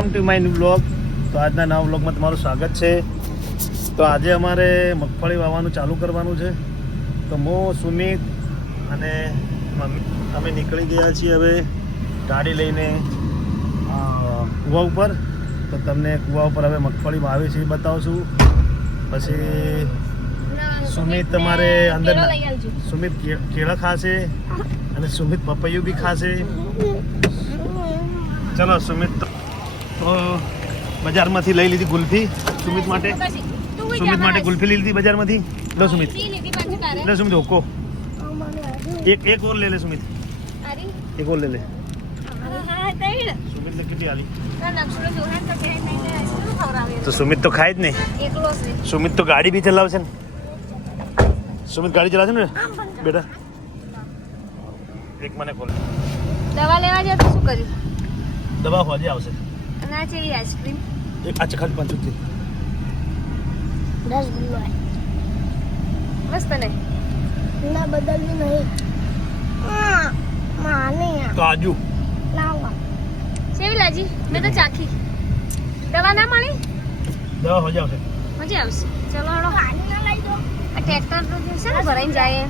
Welcome to my new blog. તો આજના નવા બ્લોગમાં તમારું સ્વાગત છે. તો આજે અમારે મગફળી વાવવાનું ચાલુ કરવાનું છે. તો હું સુમિત અને મમ્મી અમે નીકળી ગયા છીએ હવે ગાડી લઈને કૂવા ઉપર. તો તમને કૂવા ઉપર હવે મગફળી વાવી છે એ બતાવશું. પછી સુમિત તમારે અંદર સુમિત કેળા ખાશે અને સુમિત પપૈયું બી ખાશે. ચલો સુમિત તો બજારમાંથી લઈ લીધી ગુલ્ફી સુમિત માટે. સુમિત માટે ગુલ્ફી લઈ લીધી બજારમાંથી. લો સુમિત, લે સુમિત હોકો એક ઓર લે લે સુમિત, એક ઓર લે લે. સુમિત ને કેટલી આલી તો સુમિત તો ખાય જ ને. સુમિત તો ગાડી બી ચલાવશે ને. સુમિત ગાડી ચલાવશે ને બેટા. એક મને ખોલ. દવા લેવા જાય તો શું કર્યું? દવા હોજે આવશે. અને આ છે એ આઈસ્ક્રીમ. એક આ ખાલી 75 રસગુલ્લો મસ્ત ને ના બદલવી નહીં. માને કાજુ લાવા સેવી લાજી. મેં તો ચાખી. દવા ના મળી? દવા હોજે આવશે. મજા આવશે. ચલો હળો પાણી ના લઈ દો. આ ટ્રેક્ટર તો છે ને ભરાઈને જાય.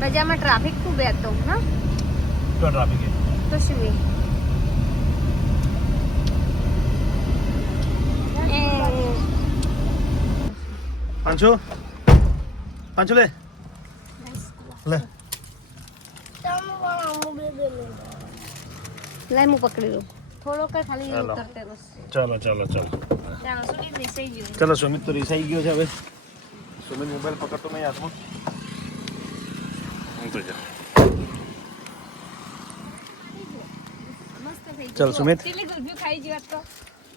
બજારમાં ટ્રાફિક ખૂબ હતો ના. તો ટ્રાફિક તો શું પાંચો પાંચો લે લે લાઈ હું પકડી લઉં થોડો કઈ ખાલી ઉતરતે બસ. ચાલો ચાલો ચાલો ચાલો સુમિત રીસાઈ ગયો. ચાલો સુમિત તો રીસાઈ ગયો છે હવે. સુમિત મોબાઈલ પકડતો નહીં હાથમાં. હું તો જા. મસ્ત થઈ ગયું. ચાલો સુમિત કેટલી ગુલબી ખાઈ ગયો તો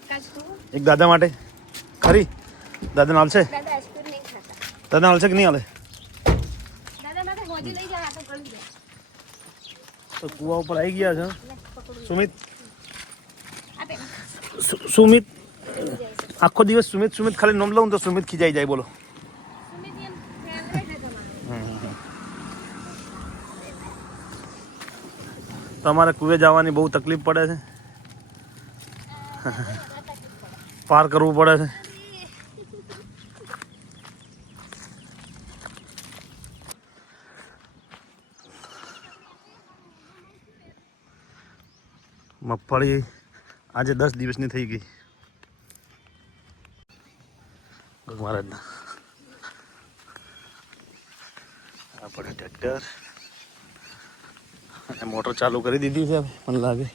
કાચું. એક દાદા માટે ખરી. દાદા નાલ છે. દાદા આઈસ્ક્રીમ નહીં ખાતા. દાદા નાલ છે કે નહીં હાલે? દાદા માટે હોજી લઈ જા તો કરી દે. તો કૂવા ઉપર આવી ગયા છે સુમિત. આપે સુમિત આખો દિવસ સુમિત સુમિત ખાલી નામ લઉં તો સુમિત ખીજાઈ જાય. બોલો સુમિત એમ ફેવરેટ છે તમારો. તમારે કૂવે જવાની બહુ તકલીફ પડે છે. પાર કરવું પડે છે. મગફળી આજે 10 દિવસની થઈ ગઈ મહારાજના. આપણે ટ્રેક્ટર અને મોટર ચાલુ કરી દીધી છે. મને લાગે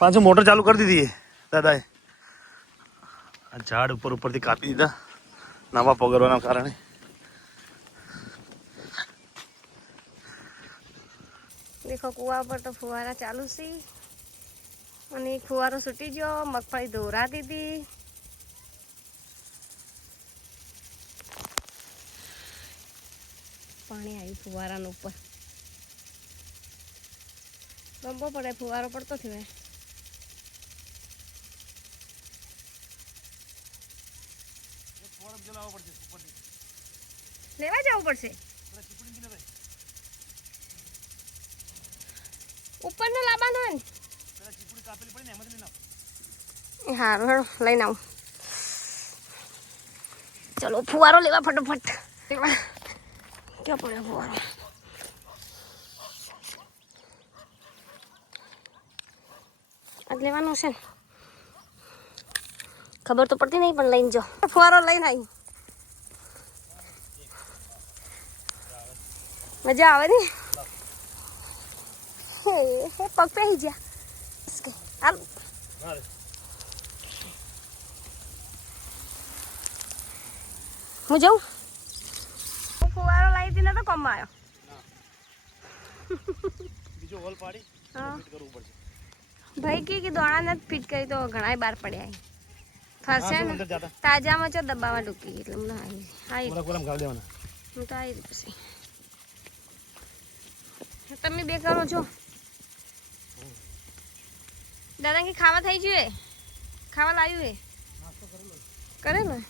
પાછું મોટર ચાલુ કરી દીધી દાદાએ. આ ઝાડ ઉપરથી કાપી દીધા નવા પગરવાના કારણે. દેખો કુવા પર તો ફુવારા ચાલુ છે અને એક ફુવારો છૂટી ગયો. મગફળી ધોરા દીધી. પાણી આવ્યું ફુવારાનો ઉપર. બંબો પડે ફુવારો પડતો થયો. લેવા જવું પડશે. ઉપર ને લાવવાનો હોય ને. હારું હેડો લઈને આવું. ચલો ફુવારો લેવા ફટોફટ. ક્યાં પડ્યો ફુવારો? આજ લેવાનો છે ને ખબર તો પડતી નહીં પણ લઈને જાઓ. ફુવારો લઈને આવી. મજા આવે ને. હે પગ પહેરી ગયા. હાલ હું જાઉં. ફુવારો લાવી હતી ને તો કમ આવ્યો. બીજો હોલ પાડી ફિટ કરવું પડશે. ભાઈ કે દોણા નથી ફિટ કરી તો ઘણા બાર પડ્યા. ફરશે ને તાજામાં છો દબાવા ડૂકી એટલે મને આવી હું તો આવી પછી. તમે બે કરો છો. દાદા કે ખાવા થઈ ગયું. ખાવા લાવ્યું હે કરેલું